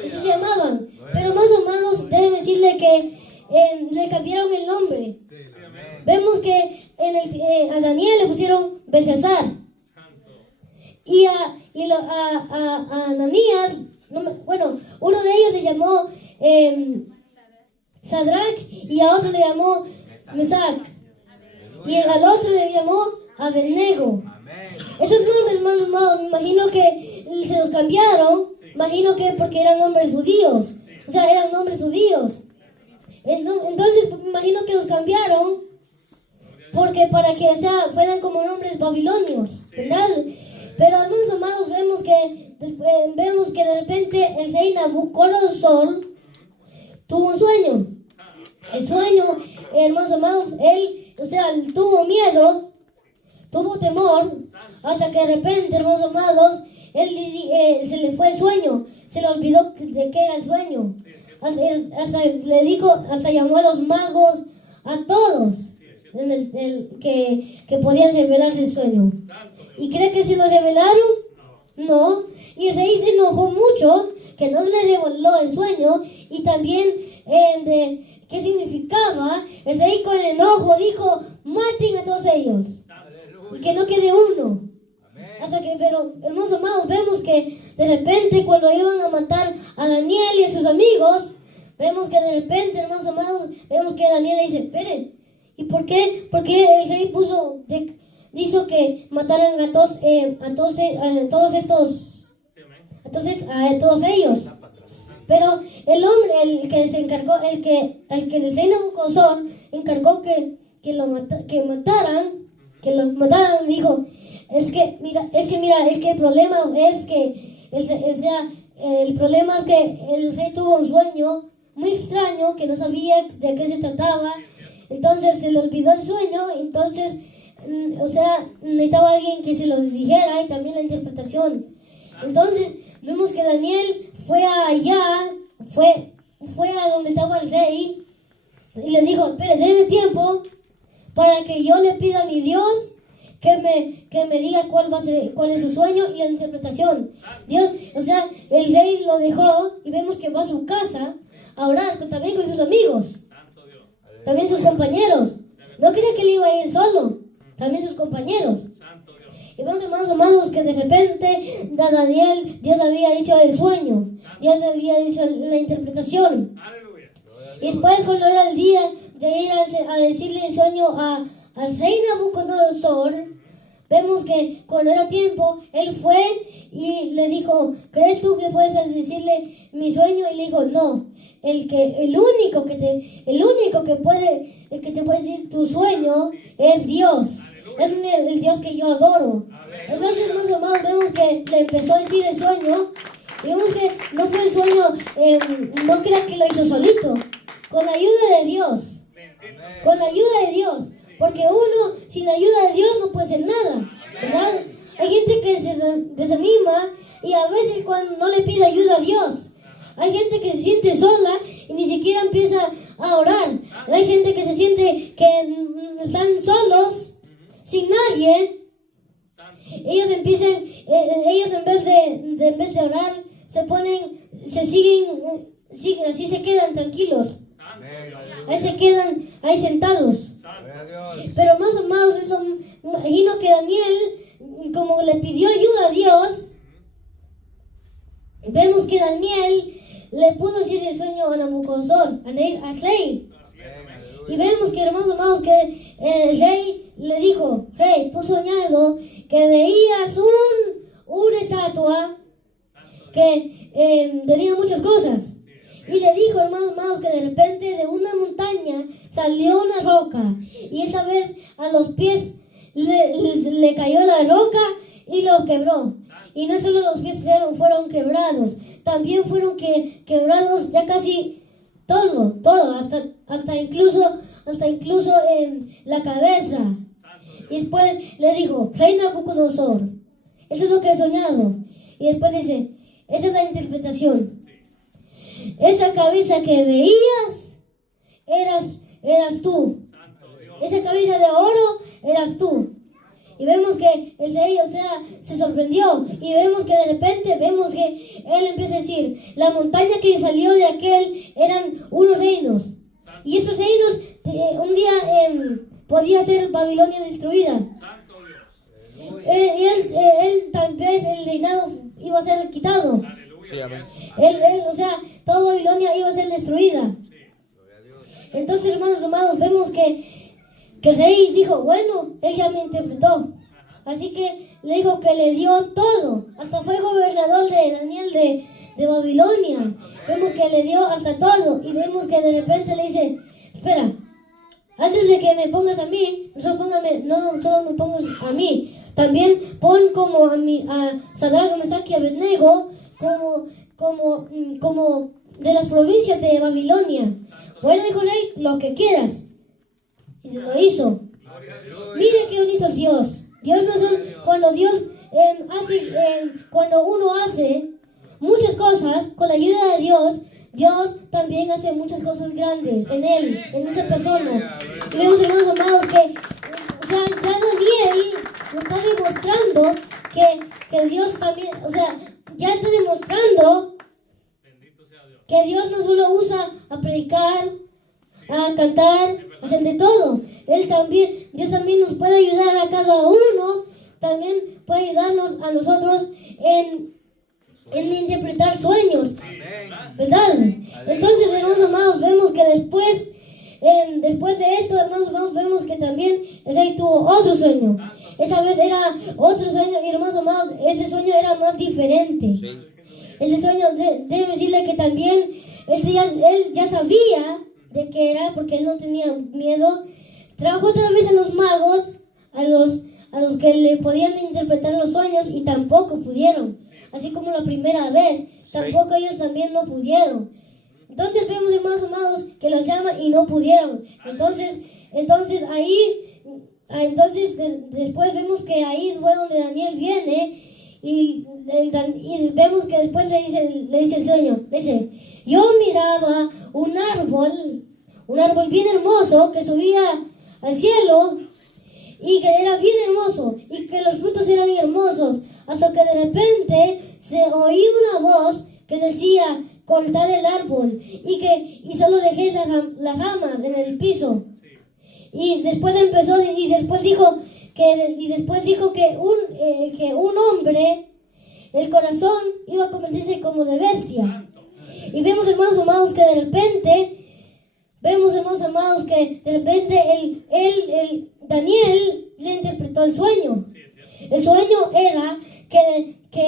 Así se llamaban. Pero más o menos, déjenme decirle que le cambiaron el nombre. Vemos que a Daniel le pusieron Belsasar. Y a Ananías, uno de ellos le llamó Sadrach y a otro le llamó Mesac. Y al otro le llamó Abednego. Esos nombres, hermanos, me imagino que se los cambiaron, imagino que porque eran nombres judíos. Eran nombres judíos. Entonces, me imagino que los cambiaron porque para que fueran como nombres babilonios, ¿verdad? Pero, hermanos amados, vemos que de repente el rey Nabucodonosor tuvo un sueño. El sueño, hermanos amados, él tuvo miedo, tuvo temor, hasta que de repente, hermanos amados, se le fue el sueño, se le olvidó de qué era el sueño. Hasta llamó a los magos, a todos, que podían revelar el sueño. ¿Y cree que se lo revelaron? No. Y el rey se enojó mucho, que no se le reveló el sueño, y también qué significaba. El rey con el enojo dijo, maten a todos ellos, y que no quede uno. Pero, hermanos amados, vemos que de repente cuando iban a matar a Daniel y a sus amigos, vemos que de repente, hermanos amados, vemos que Daniel le dice, esperen, ¿y por qué el rey hizo que mataran a todos ellos? Pero el hombre, el que el rey Nabucodonosor encargó que los mataran, dijo, es que el problema es que el problema es que el rey tuvo un sueño muy extraño que no sabía de qué se trataba. Entonces se le olvidó el sueño. Entonces, o sea, necesitaba alguien que se lo dijera y también la interpretación. Entonces vemos que Daniel fue allá, fue a donde estaba el rey y le dijo: espere, déme tiempo para que yo le pida a mi Dios que me diga cuál es su sueño y la interpretación. Dios, o sea, el rey lo dejó y vemos que va a su casa a orar, pero también con sus amigos, también sus compañeros. No creía que él iba a ir solo, también sus compañeros. Y vemos, hermanos amados, que de repente a Daniel Dios había dicho el sueño, Dios había dicho la interpretación. Y después, cuando era el día de ir a decirle el sueño al rey Nabucodonosor, vemos que cuando era tiempo, él fue y le dijo: ¿crees tú que puedes decirle mi sueño? Y le dijo: no, el único que te puede decir tu sueño es Dios. Es el Dios que yo adoro. Entonces, hermanos amados, vemos que le empezó a decir el sueño. Y vemos que no fue el sueño, no creas que lo hizo solito. Con la ayuda de Dios. Con la ayuda de Dios. Porque uno, sin la ayuda de Dios, no puede hacer nada, ¿verdad? Hay gente que se desanima y a veces cuando no le pide ayuda a Dios. Hay gente que se siente sola y ni siquiera empieza a orar. Hay gente que se siente que están solos, sin nadie. Ellos empiezan, ellos en vez de orar, siguen, así se quedan tranquilos. Ahí se quedan, ahí sentados. Pero más amados, imagino que Daniel, como le pidió ayuda a Dios, vemos que Daniel le pudo decir el sueño a Nabucodonosor, al rey. Y vemos que, hermanos amados, que el rey le dijo: rey, tú soñado que veías una estatua que tenía muchas cosas. Y le dijo, hermanos amados, que de repente de una montaña salió una roca. Y esa vez a los pies le cayó la roca y lo quebró. Y no solo los pies fueron quebrados, también fueron quebrados ya casi todo, hasta incluso la cabeza. Y después le dijo: rey Nabucodonosor, esto es lo que he soñado. Y después dice: esa es la interpretación. Esa cabeza que veías eras tú. Esa cabeza de oro eras tú. Y vemos que el rey, o sea, se sorprendió. Y vemos que de repente, vemos que él empieza a decir: la montaña que salió de aquel eran unos reinos. Y esos reinos, un día podía ser Babilonia destruida. Él también, el reinado iba a ser quitado. Sí, amén. O sea, toda Babilonia iba a ser destruida. Entonces, hermanos amados, vemos que el rey dijo: bueno, él ya me interpretó. Así que le dijo que le dio todo. Hasta fue gobernador de Daniel de Babilonia. Vemos que le dio hasta todo. Y vemos que de repente le dice: espera, antes de que me pongas a mí, no solo me pongas a mí, también pon como a Sadrach, Mesach y Abednego como de las provincias de Babilonia. Bueno, dijo el rey, lo que quieras. Y se lo hizo. Mire qué bonito es Dios. Dios no es cuando Dios cuando uno hace muchas cosas con la ayuda de Dios, Dios también hace muchas cosas grandes en él, en esa persona. Y vemos, hermanos amados, que o sea, ya Daniel nos está demostrando que Dios también, o sea, ya está demostrando que Dios no solo usa a predicar, a cantar, a hacer de todo. Dios también nos puede ayudar a cada uno, también puede ayudarnos a nosotros en interpretar sueños, ¿verdad? Entonces, hermanos amados, vemos que después de esto, hermanos amados, vemos que también el rey tuvo otro sueño. Esa vez era otro sueño y, hermanos amados, ese sueño era más diferente. Ese sueño, déjeme decirle que también él ya sabía de qué era, porque él no tenía miedo. Trabajó otra vez a los magos, a los que le podían interpretar los sueños y tampoco pudieron. Así como la primera vez, tampoco ellos también no pudieron. Entonces vemos, hermanos amados, que los llama y no pudieron. Entonces después vemos que ahí fue donde Daniel viene y vemos que después le dice el sueño, dice, yo miraba un árbol bien hermoso que subía al cielo y que era bien hermoso y que los frutos eran hermosos, hasta que de repente se oí una voz que decía, cortar el árbol y solo dejé las ramas en el piso. Y después dijo que un hombre, el corazón iba a convertirse como de bestia. Y vemos, hermanos amados, que de repente Daniel le interpretó el sueño. El sueño era que le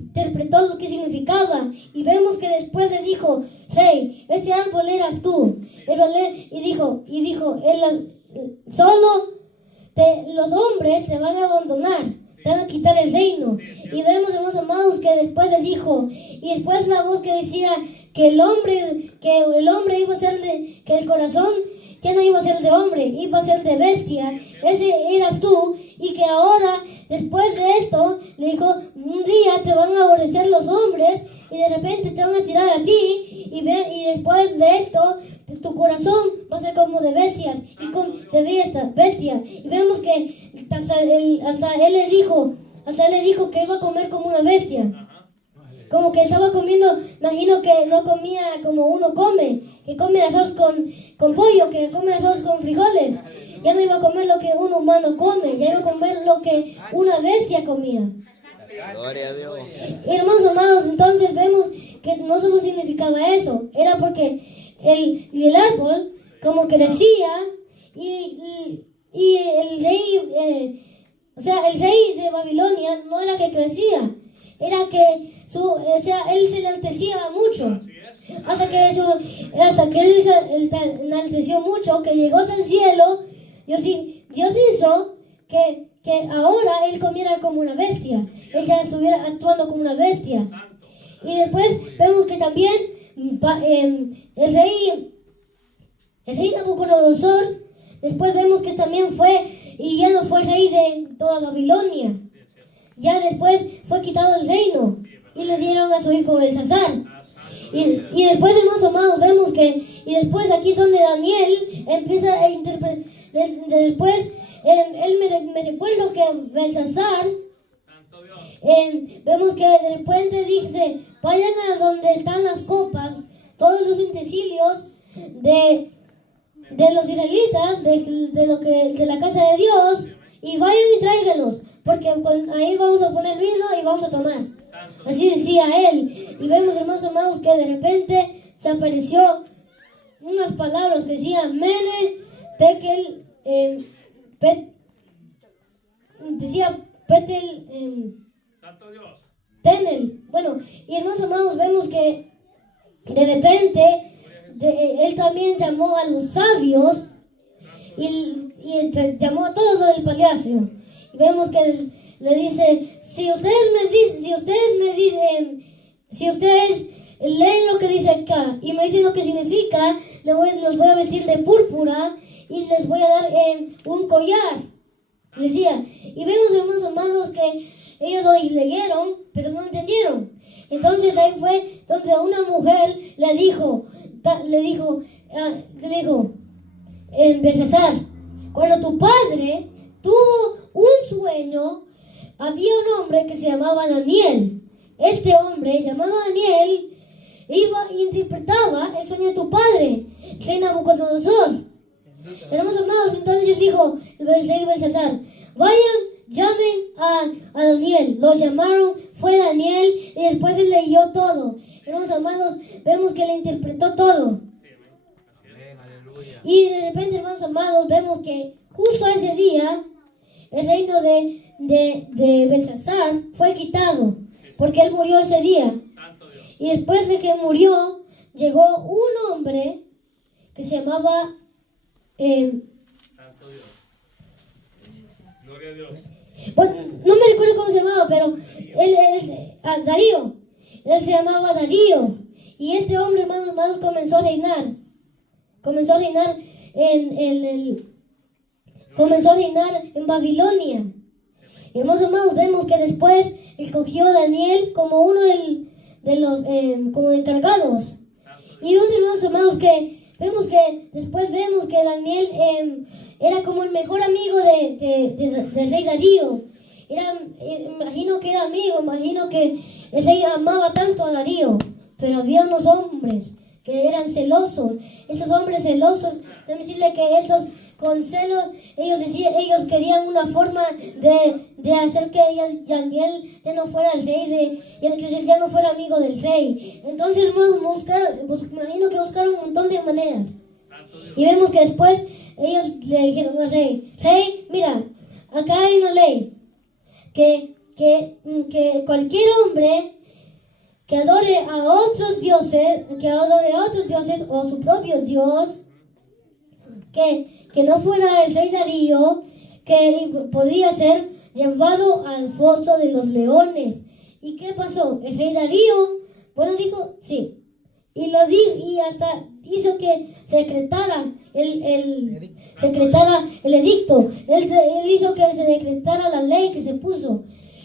interpretó lo que significaba. Y vemos que después le dijo, rey, ese árbol eras tú. Y dijo, los hombres te van a abandonar, te van a quitar el reino. Y vemos, hermanos amados, que después le dijo, y después la voz que decía que el hombre iba a ser que el corazón ya no iba a ser de hombre, iba a ser de bestia. Ese eras tú, y que ahora, después de esto, le dijo, un día te van a aborrecer los hombres, y de repente te van a tirar a ti, y después de esto, tu corazón va a ser como de bestias, bestia. Y vemos que hasta él le dijo que iba a comer como una bestia. Como que estaba comiendo, imagino que no comía como uno come, que come arroz con pollo, que come arroz con frijoles. Ya no iba a comer lo que un humano come, ya iba a comer lo que una bestia comía. Gloria a Dios. Hermanos amados, entonces vemos que no solo significaba eso, era porque el árbol como crecía y el rey, el rey de Babilonia no era que crecía, era que él se enaltecía mucho. Hasta que él se enalteció mucho, que llegó hasta el cielo, Dios hizo que ahora él comiera como una bestia, él ya estuviera actuando como una bestia. Y después vemos que también el rey Nabucodonosor, después vemos que también ya no fue rey de toda Babilonia, ya después fue quitado el reino y le dieron a su hijo Belsasar. Y después, hermanos amados, vemos que, y después aquí es donde Daniel empieza a interpretar. Después, me recuerdo que Belsasar, vemos que de repente dice, vayan a donde están las copas, todos los utensilios de los israelitas, de la casa de Dios, y vayan y tráiganlos, porque ahí vamos a poner vino y vamos a tomar. Así decía él. Y vemos, hermanos amados, que de repente se apareció unas palabras que decían Mene, Tekel, Petel, Santo Dios. Tenel. Bueno, y hermanos amados, vemos que de repente él también llamó a los sabios y llamó a todos del palacio. Y vemos que le dice, si ustedes leen lo que dice acá y me dicen lo que significa, los voy a vestir de púrpura y les voy a dar un collar. Decía, y vemos, hermanos amados, que ellos lo leyeron, pero no entendieron. Entonces ahí fue donde una mujer le dijo, Belsasar, cuando tu padre tuvo un sueño, había un hombre que se llamaba Daniel. Este hombre, llamado Daniel, iba e interpretaba el sueño de tu padre, rey Nabucodonosor. Hermanos amados, entonces dijo el rey Belsasar, vayan, llamen a Daniel. Lo llamaron, fue Daniel, y después él leyó todo. Hermanos amados, vemos que le interpretó todo. Y de repente, hermanos amados, vemos que justo ese día el reino de Belsasar fue quitado, porque él murió ese día. Y después de que murió, llegó un hombre que se llamaba Santo Dios. Gloria a Dios. bueno, no me recuerdo cómo se llamaba, pero él es Darío. él se llamaba Darío. Y este hombre, hermanos, comenzó a reinar. Comenzó a reinar en Babilonia. Y hermanos, vemos que después escogió a Daniel como uno de los como de encargados. Y hermanos, que vemos que después vemos que Daniel era como el mejor amigo del rey Darío. Imagino que era amigo, imagino que el rey amaba tanto a Darío. Pero había unos hombres que eran celosos. Estos hombres celosos, déjame decirle que estos con celos, ellos querían una forma de hacer que Daniel ya no fuera el rey, ya no fuera amigo del rey. Entonces imagino que buscaron un montón de maneras. Y vemos que después ellos le dijeron al rey, rey, mira, acá hay una ley, que cualquier hombre que adore a otros dioses o su propio Dios, que no fuera el rey Darío, que podría ser llevado al foso de los leones. ¿Y qué pasó? El rey Darío, dijo sí. Y hasta hizo que se decretara el edicto. Él hizo que se decretara la ley que se puso.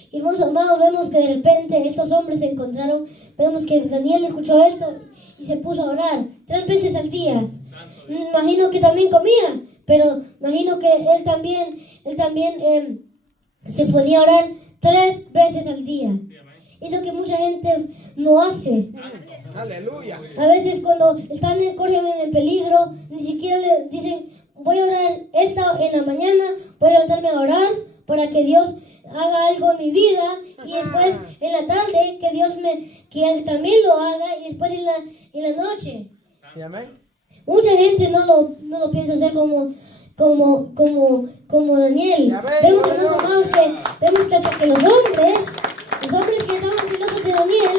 Y hermanos amados, vemos que de repente estos hombres se encontraron. Vemos que Daniel escuchó esto y se puso a orar 3 veces al día. Imagino que también comía, pero imagino que él también se ponía a orar 3 veces al día. Eso que mucha gente no hace. Aleluya. A veces cuando corren en el peligro, ni siquiera le dicen, voy a orar en la mañana, voy a levantarme a orar para que Dios haga algo en mi vida, y después en la tarde que él también lo haga, y después en la noche. Sí, amén. Mucha gente no lo piensa hacer como Daniel. Vemos, hermanos amados, que hasta que los hombres que estaban celosos de Daniel,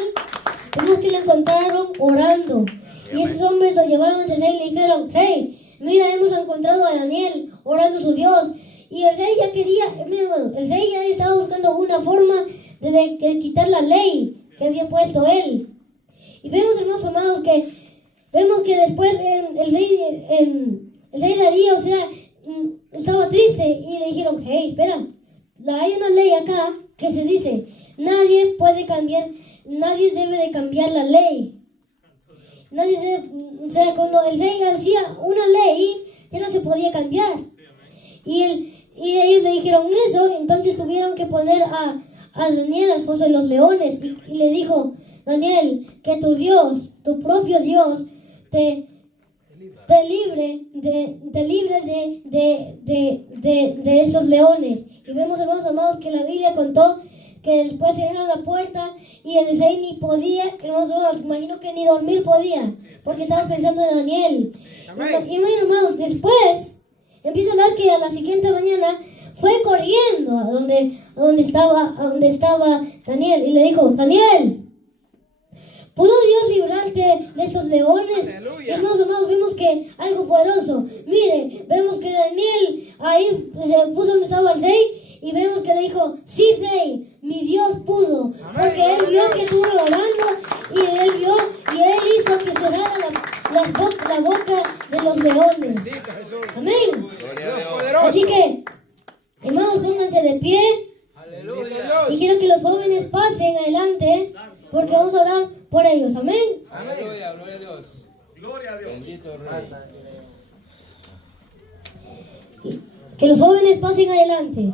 vemos que lo encontraron orando. Y esos hombres lo llevaron ante el rey y le dijeron, rey, mira, hemos encontrado a Daniel orando a su Dios. Y el rey el rey ya estaba buscando una forma de quitar la ley que había puesto él. Y vemos, hermanos amados, que después el rey Darío, estaba triste, y le dijeron, hey, espera, hay una ley acá que se dice, nadie debe de cambiar la ley. Cuando el rey hacía una ley, ya no se podía cambiar. Y ellos le dijeron eso, entonces tuvieron que poner a Daniel al foso de los leones. Y le dijo, Daniel, que tu Dios, tu propio Dios, te libre de estos leones. Y vemos, hermanos amados, que la Biblia contó que después cerraron la puerta y el rey ni podía, hermanos, imagino que ni dormir podía, porque estaba pensando en Daniel. Y hermanos, después empieza a hablar que a la siguiente mañana fue corriendo a donde estaba Daniel, y le dijo, Daniel, ¿pudo Dios librarte de estos leones? Y hermanos amados, vemos que algo poderoso. Mire, vemos que Daniel ahí se puso donde estaba el rey, y vemos que le dijo, sí, rey, mi Dios pudo, porque él vio que estuve orando, y él hizo que cerrara la boca de los leones. Amén. Así que, hermanos, pónganse de pie. Y quiero que los jóvenes pasen adelante, porque vamos a orar por ellos. Amén. Aleluya, gloria a Dios. Gloria a Dios. Bendito Rey. Que los jóvenes pasen adelante.